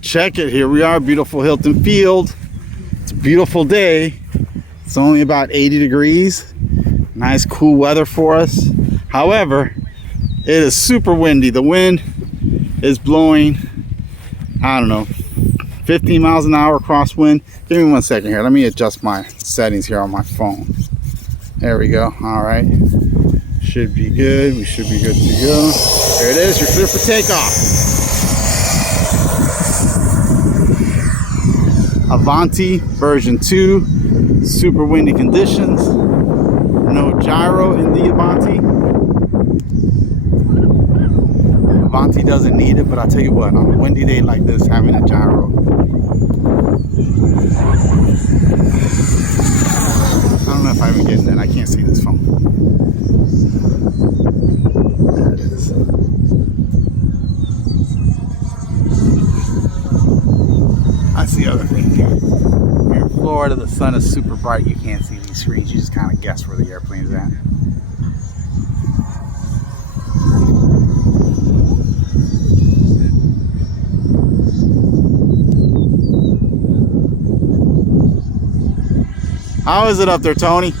right, check it. Here we are, beautiful Hilton Field. It's a beautiful day. It's only about 80 degrees. Nice cool weather for us. However, it is super windy. The wind is blowing, I don't know, 15 miles an hour crosswind. Give me 1 second here. Let me adjust my settings here on my phone. There we go. All right. Should be good. We should be good to go. There it is. You're clear for takeoff. Avanti version 2. Super windy conditions. No gyro in the Avanti. Avanti doesn't need it, but I'll tell you what, on a windy day like this, having a gyro. I don't know if I'm even getting that. I can't see this phone. There it is. That's the other thing here. Here in Florida, the sun is super bright. You can't see these screens. You just kind of guess where the airplane's at. How is it up there, Tony?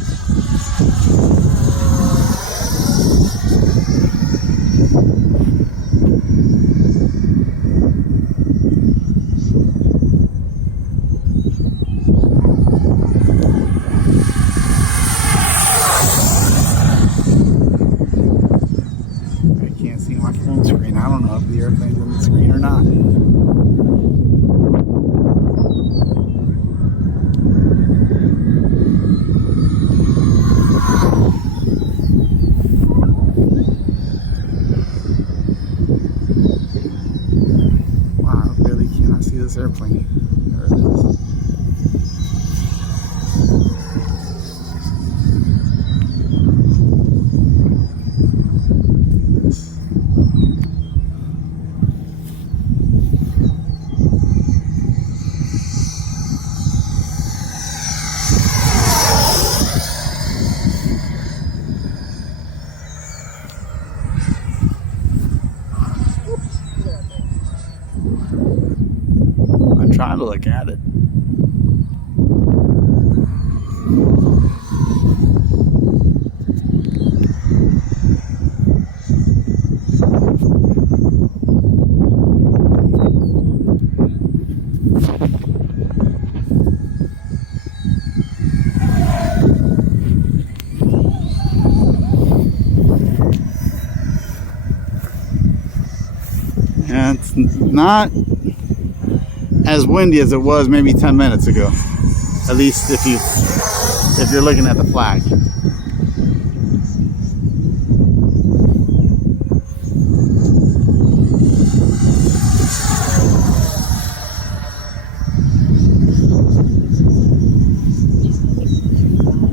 I can't see my phone screen. I don't know if the airplane's on the screen or not. This airplane. There it is. Trying to look at it. And it's not as windy as it was maybe 10 minutes ago, at least if you're looking at the flag.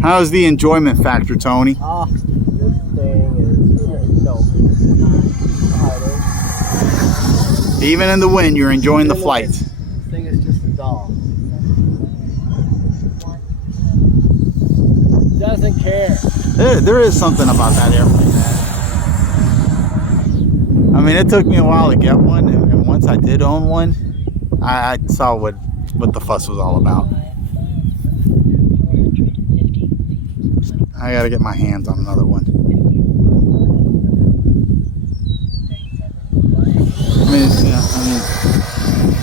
How's the enjoyment factor, Tony? This thing is so Even in the wind, you're enjoying the flight. thing is just a doll. Doesn't care. There is something about that airplane. I mean, it took me a while to get one, and once I did own one, I saw what the fuss was all about. I gotta get my hands on another one.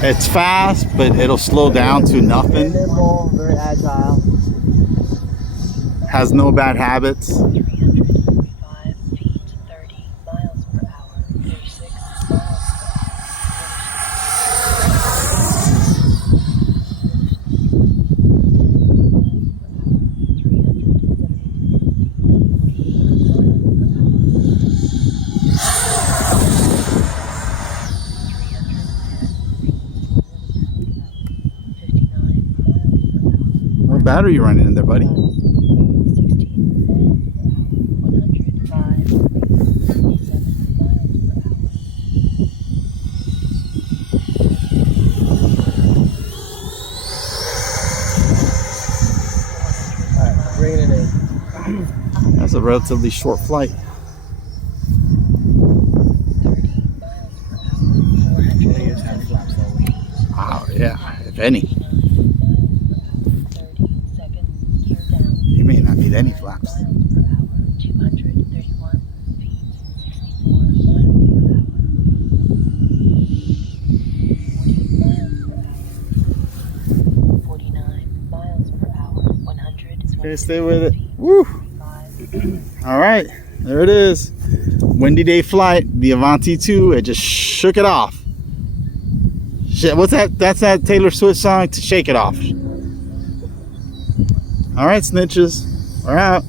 It's fast, but it'll slow down to nothing. Very nimble, very agile. Has no bad habits. 325 feet, 30 miles per hour, 36 miles What battery are you running in there, buddy? 105, bringing it in. That's a relatively short flight. 30 miles per hour, 400 flaps that way. Yeah, if any. 30 seconds. Gear down. You may not need any flaps. 5 miles per hour. 231 feet. 64 miles per hour. 40 miles per hour. 49 miles per hour. 120 Okay, stay with it. feet. Woo! 5. All right, there it is. Windy day flight, the Avanti 2. It just shook it off. Shit, what's that? That's that Taylor Swift song, to Shake It Off. All right, snitches. We're out.